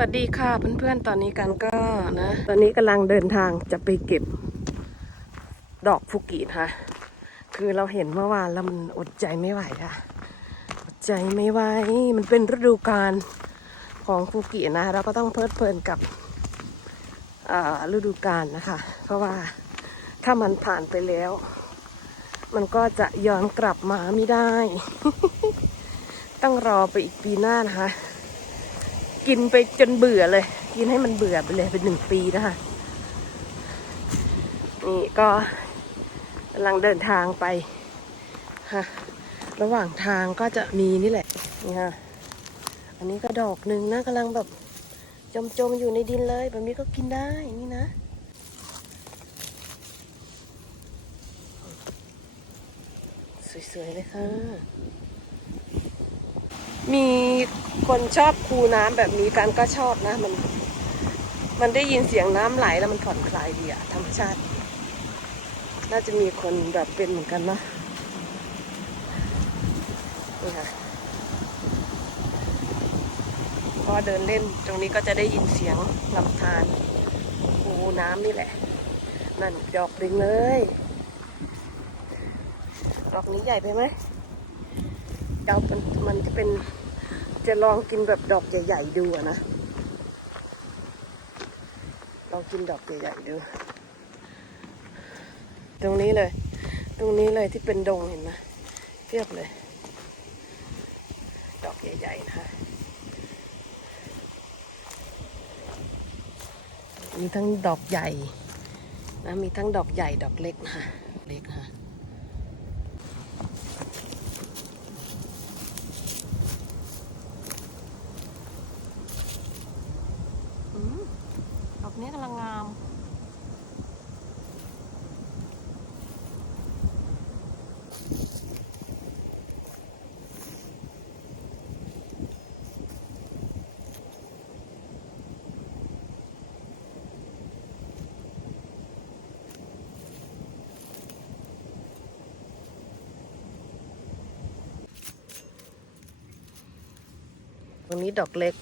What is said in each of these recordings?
วัสดีค่ะเพื่อนๆ ตอนนี้กันก็นะ ตอนนี้กำลังเดินทางจะไปเก็บดอกฟุกินะคะคือเราเห็นเมื่อวานแล้วมันอดใจไม่ไหวค่ะ อดใจไม่ไหว มันเป็นฤดูกาลของฟุกินะ เราก็ต้องเพลิดเพลินกับอ่าฤดูกาลนะคะ เพราะว่าถ้ามันผ่านไปแล้ว มันก็จะย้อนกลับมาไม่ได้ ต้องรอไปอีกปีหน้านะคะ กินไปจนเบื่อเลย กินให้มันเบื่อไปเลยเป็นหนึ่งปีนะคะ นี่ก็กำลังเดินทางไปฮะระหว่างทางก็จะมีนี่แหละนี่ค่ะอันนี้ก็ดอกหนึ่งนะกำลังแบบจมๆอยู่ในดินเลยแบบนี้ก็กินได้นี่นะ สวยๆเลยค่ะ มีคนชอบคูน้ำแบบนี้กันก็ชอบนะมัน มันได้ยินเสียงน้ำไหลแล้วมันผ่อนคลายดีอะธรรมชาติ น่าจะมีคนแบบเป็นเหมือนกันนะนี่ค่ะพอเดินเล่นตรงนี้ก็จะได้ยินเสียงลำธารคูน้ำนี่แหละ นั่นดอกดึงเลย ดอกนี้ใหญ่ไปไหมเดาเป็นมันจะเป็น จะลองกินแบบดอกใหญ่ๆดูนะ ลองกินดอกใหญ่ๆดู ตรงนี้เลย ตรงนี้เลยที่เป็นดงเห็นไหมเทียบเลย ดอกใหญ่ๆนะคะมีทั้งดอกใหญ่นะมีทั้งดอกใหญ่ดอกเล็กนะคะเล็กนะคะ อืมดอกนี้กำลังงาม ตรงนี้ดอกเล็ก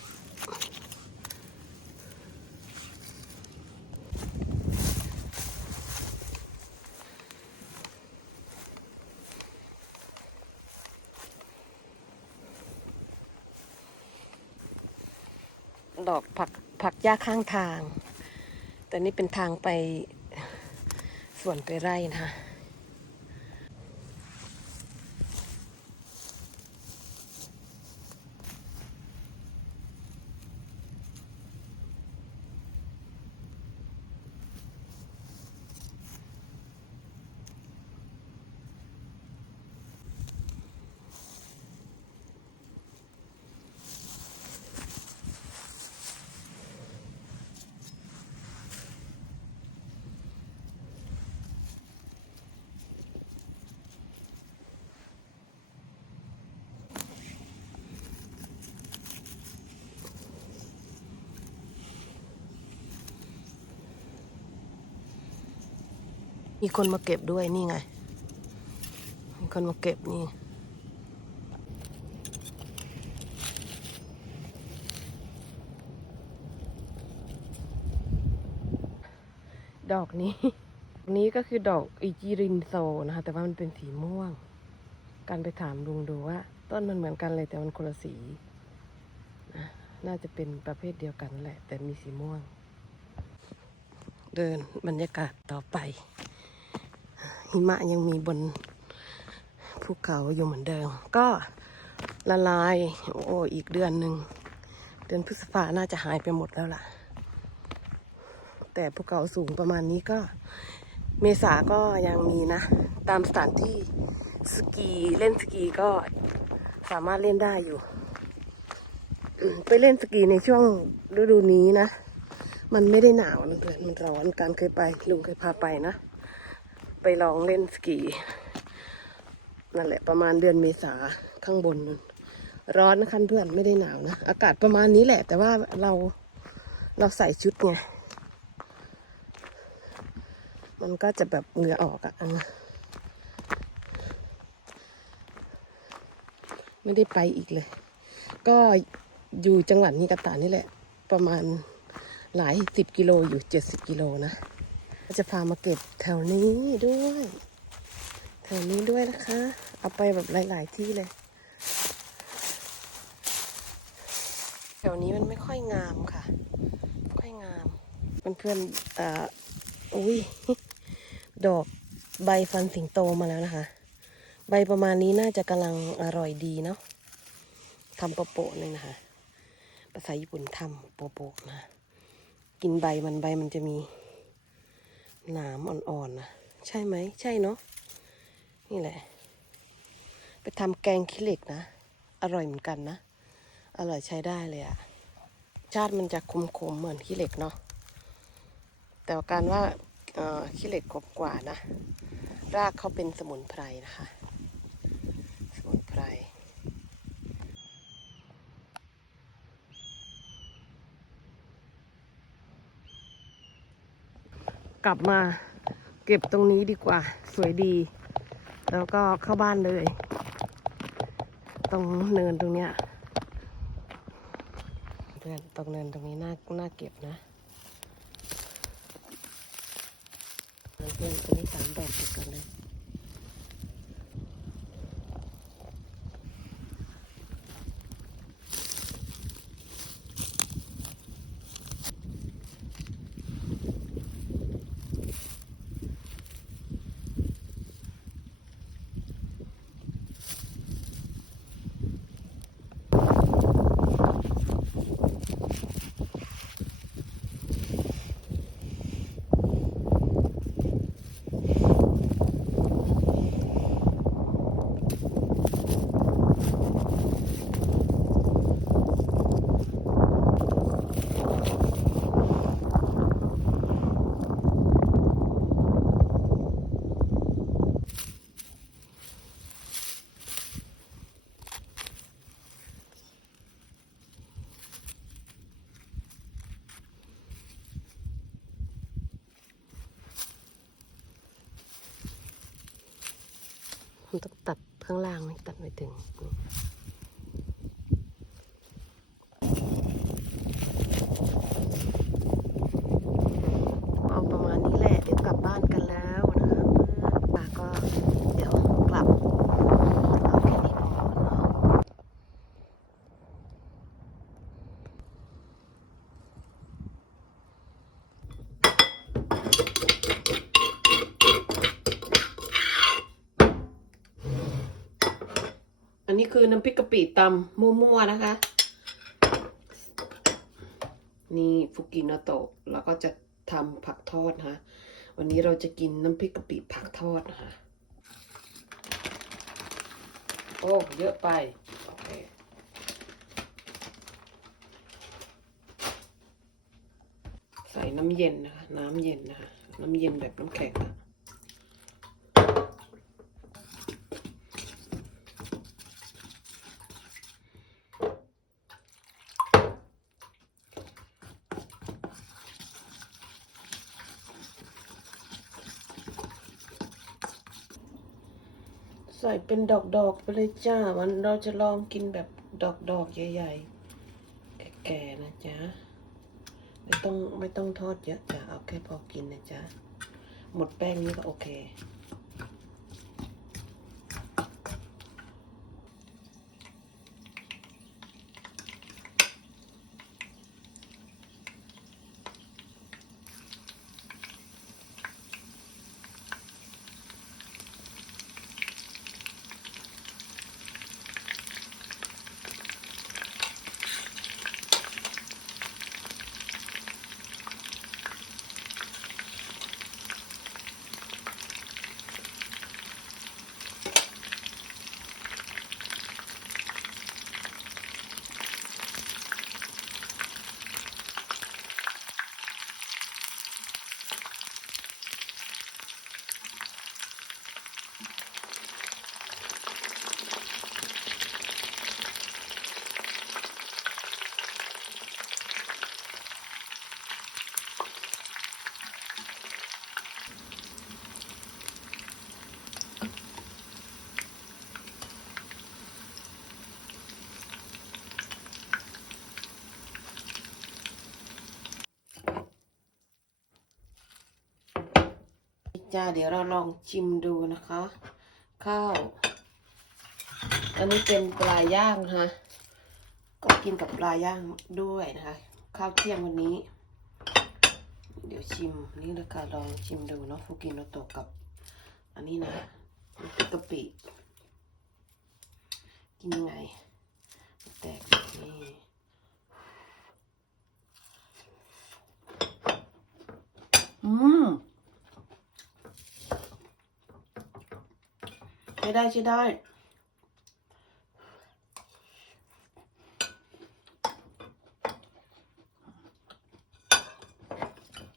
ดอกผักผักหญ้าข้างทาง แต่นี่เป็นทางไปสวนไปไร่นะคะ มีคนมาเก็บด้วยนี่ไง มีคนมาเก็บนี่ ดอกนี้ นี้ก็คือดอกอิจิรินโซนะคะ แต่ว่ามันเป็นสีม่วง การไปถามลุงดูว่า ต้นมันเหมือนกันเลยแต่มันคนละสีนะน่าจะเป็นประเภทเดียวกันแหละ แต่มีสีม่วง เดินบรรยากาศต่อไป หิมะยังมีบนภูเขาอยู่เหมือนเดิม ก็ละลายโอ้อีกเดือนหนึ่งเดือนพฤษภาน่าจะหายไปหมดแล้วล่ะ แต่ภูเขาสูงประมาณนี้ก็เมษาก็ยังมีนะ ตามสถานที่สกีเล่นสกีก็สามารถเล่นได้อยู่ ไปเล่นสกีในช่วงฤดูนี้นะ มันไม่ได้หนาวนะเพื่อนมันร้อนการเคยไปลุงเคยพาไปนะ ไปลองเล่นสกีนั่นแหละประมาณเดือนเมษาข้างบนนั่นร้อนนะคะเพื่อนไม่ได้หนาวนะ อากาศประมาณนี้แหละ แต่ว่าเราเราใส่ชุดไงมันก็จะแบบเหงื่อออกอะ่ะไม่ได้ไปอีกเลย ก็อยู่จังหวัดนิกาตานี่แหละ ประมาณหลายสิบกิโลอยู่เจ็ดสิบกิโลนะ ก็จะพามาเก็บแถวนี้ด้วย แถวนี้ด้วยนะคะ เอาไปแบบหลาย ๆ ที่เลย แถวนี้มันไม่ค่อยงามค่ะไม่ค่อยงามเพื่อนๆอ่าอุ้ยดอกใบฟันสิงโตมาแล้วนะคะ ใบประมาณนี้น่าจะกำลังอร่อยดีเนาะทำโปะโปะเลยนะคะ ภาษาญี่ปุ่นทำโปะโปะนะ กินใบมันใบมันจะมี หนามอ่อนๆนะใช่ไหมใช่เนาะนี่แหละ ไปทำแกงขี้เหล็กนะ อร่อยเหมือนกันนะ อร่อยใช้ได้เลยอะชาติมันจะคมๆเหมือนขี้เหล็กเนาะแต่ว่าการว่าขี้เหล็กกรอบกว่านะ รากเขาเป็นสมุนไพรนะคะ สมุนไพร กลับมาเก็บตรงนี้ดีกว่า สวยดี แล้วก็เข้าบ้านเลย ตรงเนินตรงเนี้ยเพื่อนตรงเนินตรงนี้น่าน่าเก็บนะเพื่อนตรงนี้สามดอกติดกันเลย ต้องตัดข้างล่างนี่ตัดไม่ถึงนี่เอาประมาณนี้แหละ เดี๋ยวกลับบ้านกันแล้วนะคะป้าก็เดี๋ยวกลับ เอาแค่นี้พอเนาะ อั นนี้คือน้ำพริกกะปิตำมั่วๆนะคะ นี่ฟุกินาโตะแล้วก็จะทำผักทอดนะคะวันนี้เราจะกินน้ำพริกกะปิผักทอดนะคะโอ้เยอะไปโอเคใส่น้ำเย็นนะคะ น้ำเย็นนะคะ น้ำเย็นแบบน้ำแข็งอะ ส่เป็นดอกๆไปเลยจ้า วันเราจะลองกินแบบดอกๆใหญ่ๆ แก่ๆนะจ๊ะ ไม่ต้องไม่ต้องทอดเยอะจ้ะ เอาแค่พอกินนะจ๊ะ หมดแป้งนี้ก็โอเค จ้า เดี๋ยวเราลองชิมดูนะคะ ข้าว อันนี้เป็นปลาย่างนะคะก็กินกับปลาย่างด้วยนะคะ ข้าวเที่ยงวันนี้ เดี๋ยวชิมนี่นะคะลองชิมดูเนาะฟูกิโนโตะกับ อันนี้นะกะปิกินยังไงแตกนี่อืม ช้ได้ใช้ได้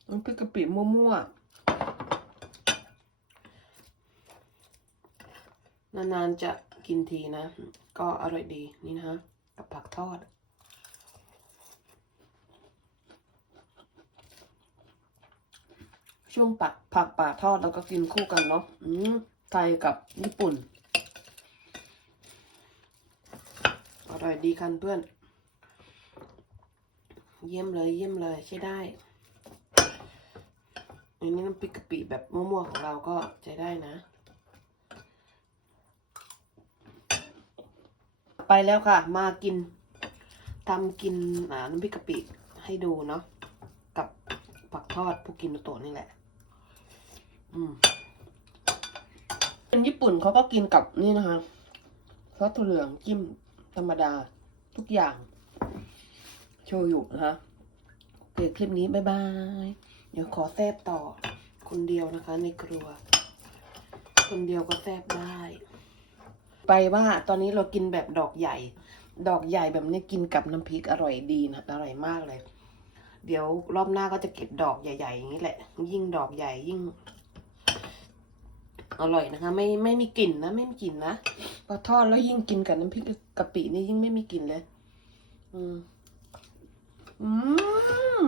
น้ำพริกกะปิมั่วๆ นานๆ จะกินทีนะ ก็อร่อยดีนี่นะฮะกับผักทอด ช่วงปักผักป่าทอดแล้วก็กินคู่กันเนาะอืม ไทยกับญี่ปุ่น อร่อยดีคันเพื่อน เยี่ยมเลยเยี่ยมเลยใช้ได้อันนี้น้ำพริกกะปิแบบมั่วๆของเราก็ใช้ได้นะ ไปแล้วค่ะ มากินทำกินน้ำพริกกะปิให้ดูเนาะกับผักทอดพุกินโตะนี่แหละ อืม เป็นญี่ปุ่นเขาก็กินกับนี่นะคะซอสถั่วเหลืองจิ้มธรรมดาทุกอย่าง โชยุนะคะโอเคคลิปนี้ บ๊ายบาย เดี๋ยวขอแซบต่อ คนเดียวนะคะ ในครัว คนเดียวก็แซบได้ ไปว่าตอนนี้เรากินแบบดอกใหญ่ ดอกใหญ่แบบนี้กินกับน้ำพริกอร่อยดีนะ อร่อยมากเลย เดี๋ยวรอบหน้าก็จะเก็บดอกใหญ่ๆอย่างนี้แหละ ยิ่งดอกใหญ่ยิ่ง อร่อยนะคะ ไม่ไม่มีกลิ่นนะไม่มีกลิ่นนะพอทอดแล้วยิ่งกินกับน้ำพริกกะปินี่ยิ่งไม่มีกลิ่นเลย อืมอืม